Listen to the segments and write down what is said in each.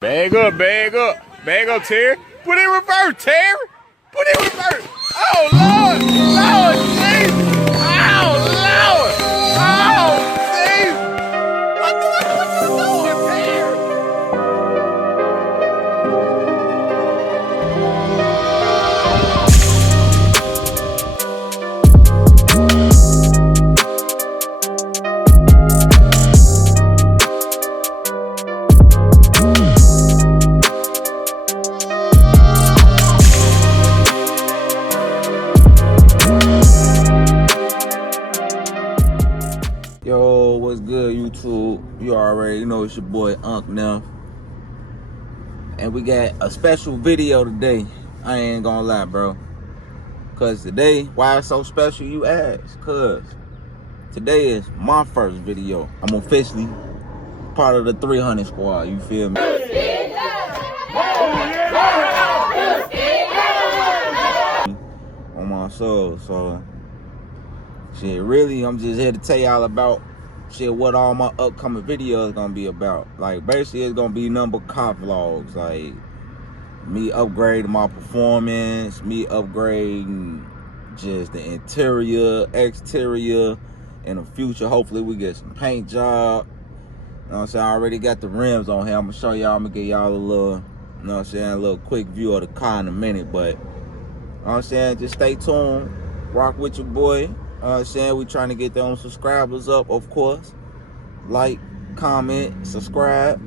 Bag up, Terry. Put it in reverse, Terry. Put it in reverse. Oh, Lord. Lord, Jesus. Oh, Lord. Oh, Jesus. What you doing, Terry? Yo, what's good, YouTube? You already know it's your boy Unc now. And we got a special video today. I ain't gonna lie, bro. Cause today, why it's so special, you ask? Cause today is my first video. I'm officially part of the 300 squad, you feel me? On my soul, so shit, really, I'm just here to tell y'all about shit, what all my upcoming videos gonna be about. Like, basically, it's gonna be number car vlogs, like me upgrading my performance, me upgrading just the interior, exterior. In the future, hopefully we get some paint job. You know what I'm saying? I already got the rims on here. I'm gonna show y'all, I'm gonna give y'all a little, you know what I'm saying, a little quick view of the car in a minute, but you know what I'm saying, just stay tuned, rock with your boy. You know what I'm saying? We trying to get them subscribers up, of course. Like, comment, subscribe,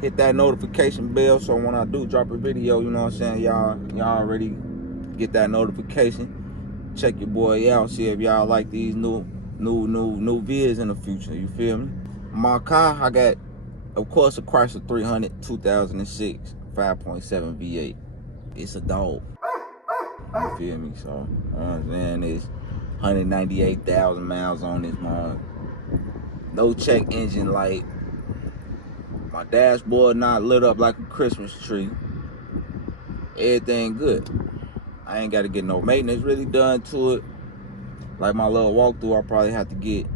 hit that notification bell so when I do drop a video, you know what I'm saying, y'all already get that notification. Check your boy out, see if y'all like these new vids in the future, you feel me? My car, I got, of course, a Chrysler 300 2006 5.7 V8. It's a dog. You feel me? So, you know what I'm saying? It's 198,000 miles on this mug. No check engine light. My dashboard not lit up like a Christmas tree. Everything good. I ain't got to get no maintenance really done to it. Like my little walkthrough, I probably have to get.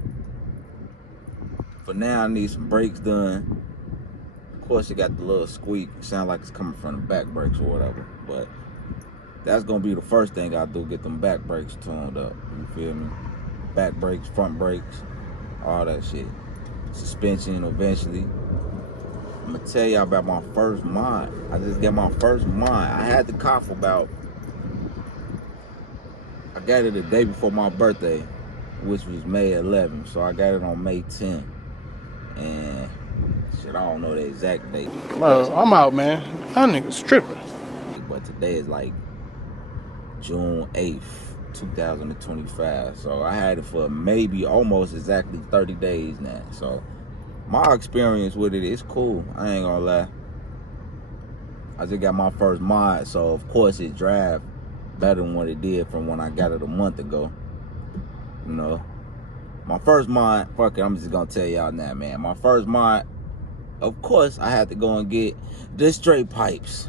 For now, I need some brakes done. Of course, it got the little squeak. Sound like it's coming from the back brakes or whatever. But that's gonna be the first thing I do, get them back brakes tuned up. You feel me? Back brakes, front brakes, all that shit. Suspension eventually. I'm gonna tell y'all about my first mod. I just got my first mod. I had the car for about, I got it the day before my birthday, which was May 11th. So I got it on May 10th. And shit, I don't know the exact date. Bro, I'm out, man. That nigga's tripping. But today is like June 8th, 2025. So I had it for maybe almost exactly 30 days now. So my experience with it is cool. I ain't gonna lie. I just got my first mod, so of course it drive better than what it did from when I got it a month ago. You know, my first mod, fuck it, I'm just gonna tell y'all now, man. My first mod, of course, I had to go and get the straight pipes.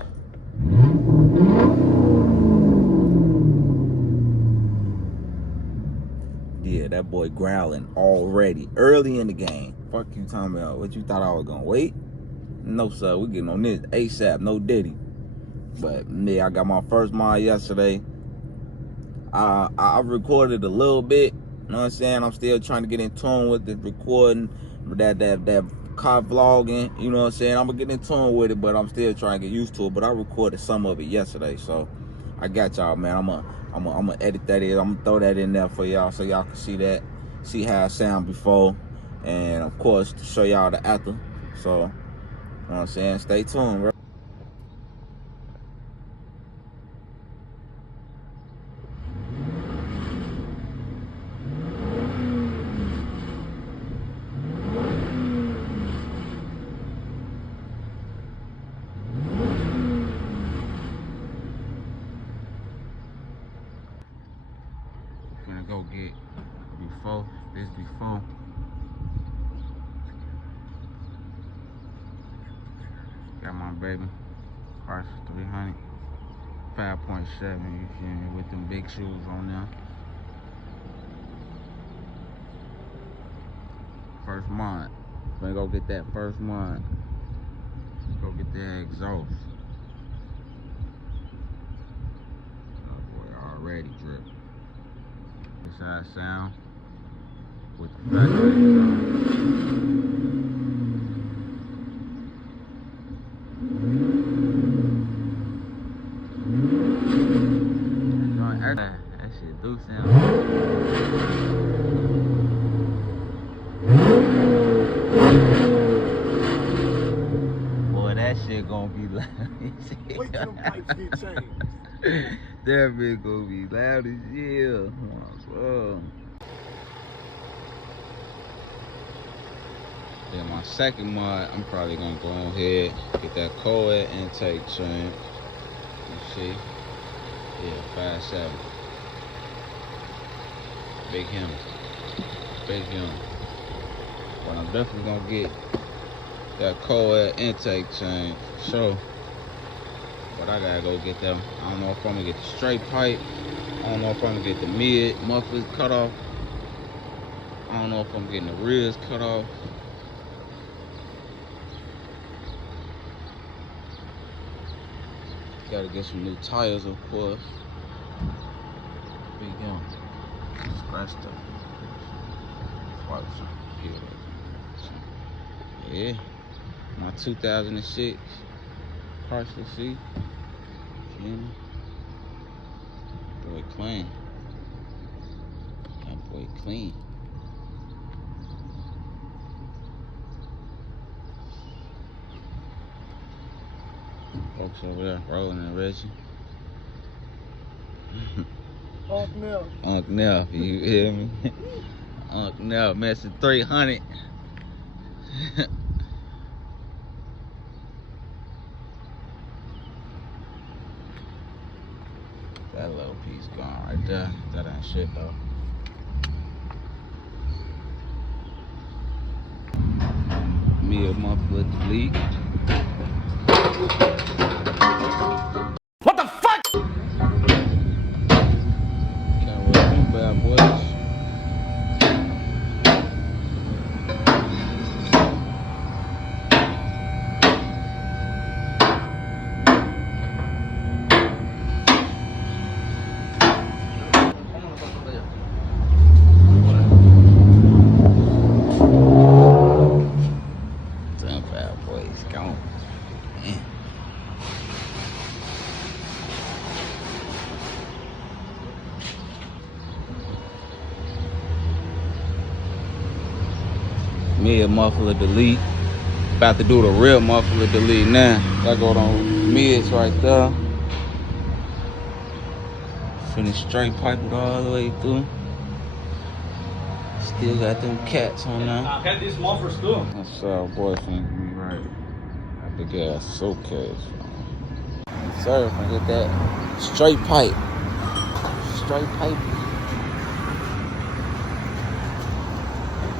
Yeah, that boy growling already, early in the game. Fuck you talking about? What you thought I was gonna wait? No, sir, we getting on this ASAP, no diddy. But yeah, I got my first mod yesterday. I recorded a little bit, you know what I'm saying? I'm still trying to get in tune with the recording, that car vlogging, you know what I'm saying? I'm gonna get in tune with it, but I'm still trying to get used to it. But I recorded some of it yesterday, so I got y'all, man. I'm gonna edit that in. I'm gonna throw that in there for y'all so y'all can see that, see how it sound before, and of course to show y'all the after. So, you know what I'm saying? Stay tuned, bro. Gonna go get before. Got my baby Chrysler 300 5.7, you feel me, with them big shoes on there. First mod. Gonna go get that first mod. Go Look at that exhaust. Oh boy, already dripping. This how it sound with the factory exhaust. That shit do sound. Boy, that shit gonna be loud. Wait till them pipes get changed. That bitch gonna be loud as hell. Oh, then my second mod, I'm probably gonna go ahead get that cold air intake change. You see? Yeah, 5.7. Big HEMI. Big HEMI. But I'm definitely gonna get that cold air intake change for sure. But I gotta go get them. I don't know if I'm gonna get the straight pipe. I don't know if I'm gonna get the mid mufflers cut off. I don't know if I'm getting the rears cut off. Gotta get some new tires, of course. Big HEMI. Scratched up. Yeah. My 2006 Chrysler C. Boy clean. That boy clean. Folks over there rolling and Reggie. Unc Neff, you hear me? Unc Neff, messing 300. That little piece gone right there. That ain't shit though. Me a muffler delete. What the fuck? Can't roll them bad boys. Them bad boys gone. Man. Mid muffler delete. About to do the real muffler delete now. I go on mids right there. Finish straight pipe it all the way through. Still got them cats on there. I had these mufflers too. That's our boyfriend be right. That big ass suitcase. Sir, I get that straight pipe. Straight pipe.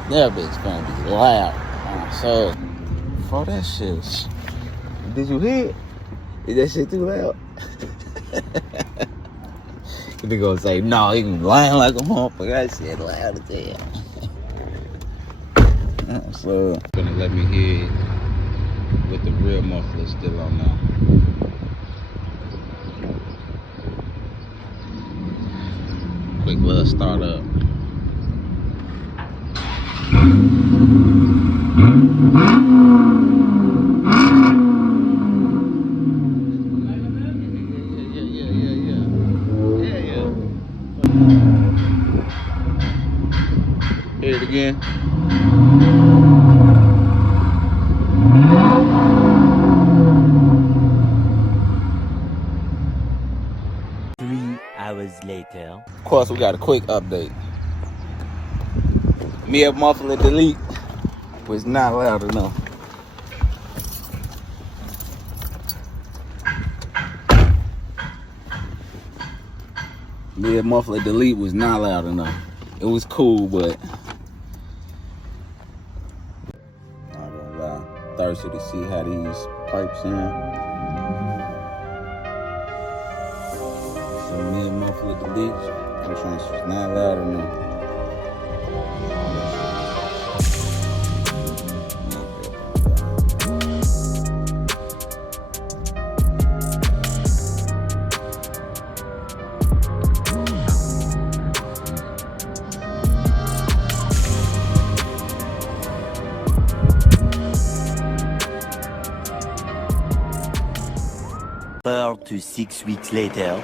That bitch gonna be loud. So, for that shit. Did you hear it? Is that shit too loud? They gonna say, no, he can lying like a motherfucker. That shit loud as hell. So, gonna let me hear it with the real muffler still on now. Quick little start up. Hit it again. Later. Of course, we got a quick update. Mid muffler delete was not loud enough. Mid muffler delete was not loud enough. It was cool, but not gonna lie. Thirsty to see how these pipes sound. So mid muffler delete, which one's not loud enough. 4 to 6 weeks later.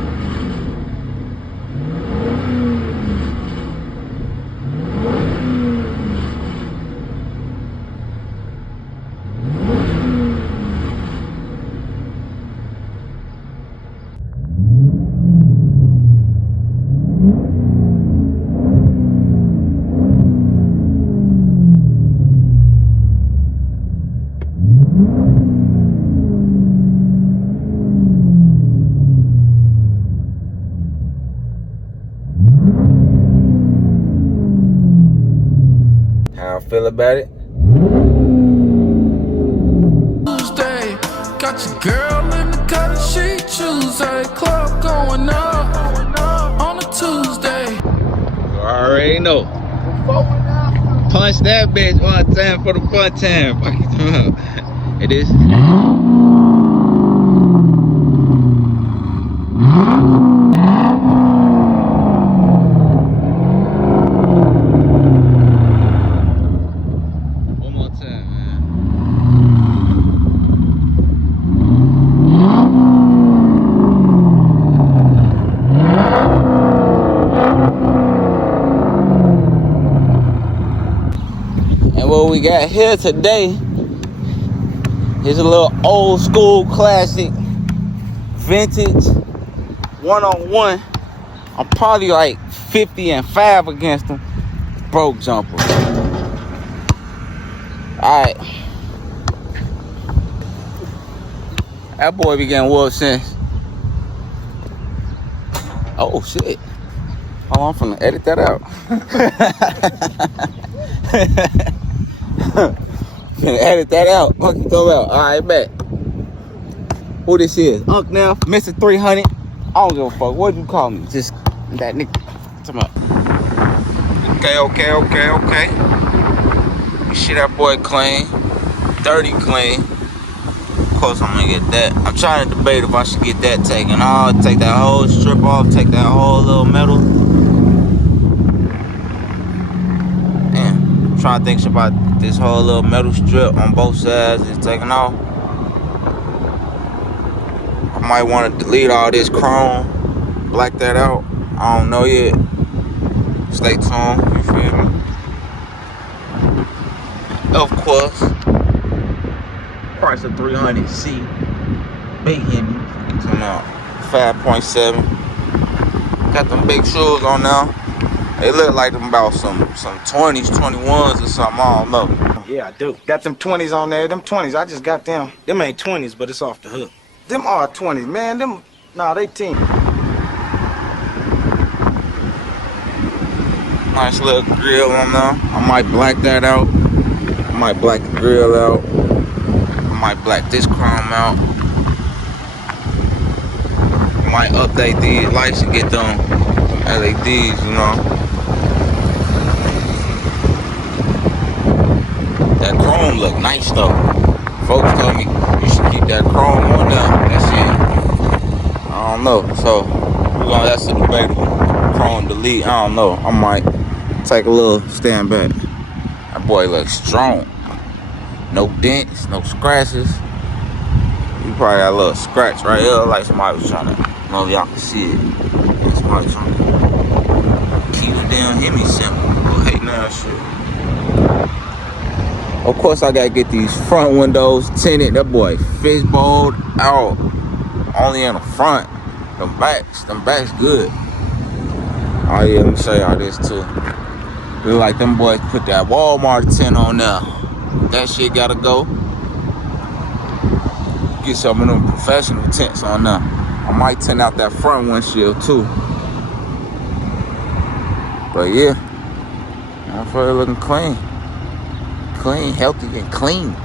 How I feel about it? Tuesday, got your girl in the cut, she Tuesday, club going up on a Tuesday. You already know. Punch that bitch one time for the fun time. Fuck it. It is. One more time, man. And what we got here today is a little old school classic vintage one-on-one. I'm probably like 50-5 against them. Broke jumper. Alright. That boy be getting whooped since. Oh shit. Hold on, I'm finna edit that out. Edit that out. Fuck you go out. Alright, bet. Who this is? Unc now, Mr. 300. I don't give a fuck. What'd you call me? Just that nigga. Come on. Okay. Shit, that boy clean. Dirty clean. Of course I'm gonna get that. I'm trying to debate if I should get that taken off. Take that whole strip off. Take that whole little metal. Damn. I'm trying to think about this whole little metal strip on both sides is taken off. I might want to delete all this chrome. Black that out. I don't know yet. Stay tuned. You feel me? Of course, Chrysler 300C 5.7HEMI. 5.7. Got them big shoes on now. They look like them about some 20s, 21s or something. I don't know. Yeah, I do. Got them 20s on there. Them 20s, I just got them. Them ain't 20s, but it's off the hook. Them are 20s, man. Them, nah, they 10. Nice little grill on there. I might black that out. I might black the grill out. I might black this chrome out. I might update these lights and get them LEDs, you know. That chrome look nice though. Folks told me you should keep that chrome on there. That shit, I don't know. So that's a debatable. Chrome delete. I don't know. I might take a little stand back. That boy looks strong. No dents, no scratches. You probably got a little scratch right here, like somebody was trying to. I don't know if y'all can see it. Yeah, somebody trying to keep the damn Hemi simple. Little hating ass shit. Of course, I gotta get these front windows tinted. That boy fishbowled out. Only in the front. Them backs good. Oh yeah, let me show y'all this too. Look like them boys put that Walmart tint on there. That shit gotta go. Get some of them professional tints on there. I might tint out that front windshield too. But yeah, I feel it looking clean. Clean, healthy, and clean.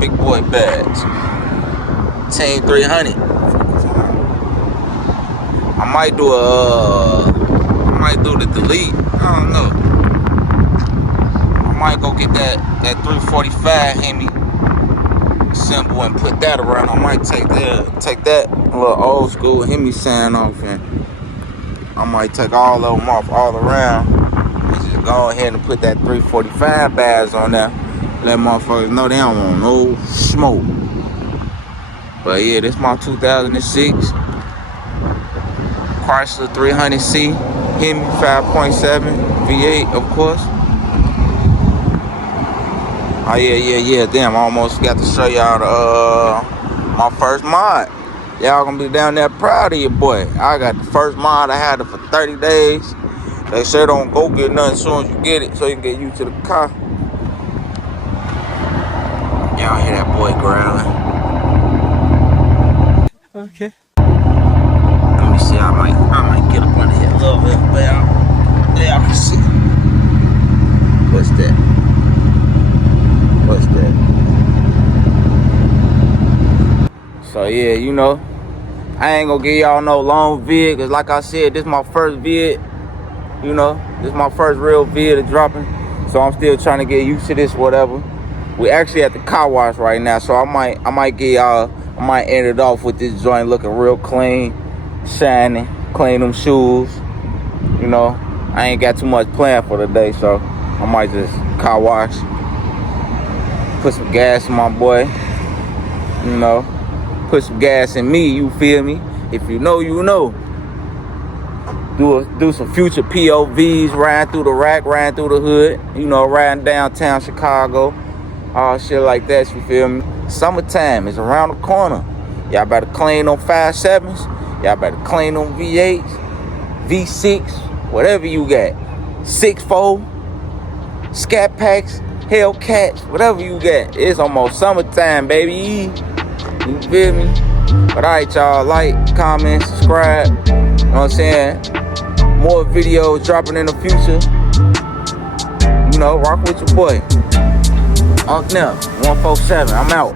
Big boy badge. Team 300. I might do the delete. I don't know. I might go get that 345 Hemi symbol and put that around. I might take that little old school Hemi sign off, and I might take all of them off all around and just go ahead and put that 345 badge on there. Let motherfuckers know they don't want no smoke. But yeah, this my 2006 Chrysler 300C HEMI 5.7 V8, of course. Oh yeah. Damn, I almost got to show y'all my first mod. Y'all gonna be down there proud of your boy. I got the first mod. I had it for 30 days. They say don't go get nothing as soon as you get it, so you can get used to the car. Y'all hear that boy growling? Okay. Let me see. I might get up under here a little bit, but y'all can see. What's that? So yeah, you know, I ain't gonna give y'all no long vid, cause like I said, this my first vid. You know, this is my first real vid of dropping, so I'm still trying to get used to this, whatever. We actually at the car wash right now, so I might end it off with this joint looking real clean, shiny, clean them shoes. You know, I ain't got too much planned for today, so I might just car wash, put some gas in my boy, you know, put some gas in me, you feel me? If you know, you know. Do some future POVs, riding through the rack, riding through the hood, you know, riding downtown Chicago, all shit like that, you feel me? Summertime is around the corner. Y'all better clean them 5.7s, y'all better clean them V8s, V6, whatever you got. 6.4, Scat Packs, Hellcats, whatever you got. It's almost summertime, baby. You feel me? But alright, y'all, like, comment, subscribe. You know what I'm saying? More videos dropping in the future. You know, rock with your boy. Unc Nip, 147. I'm out.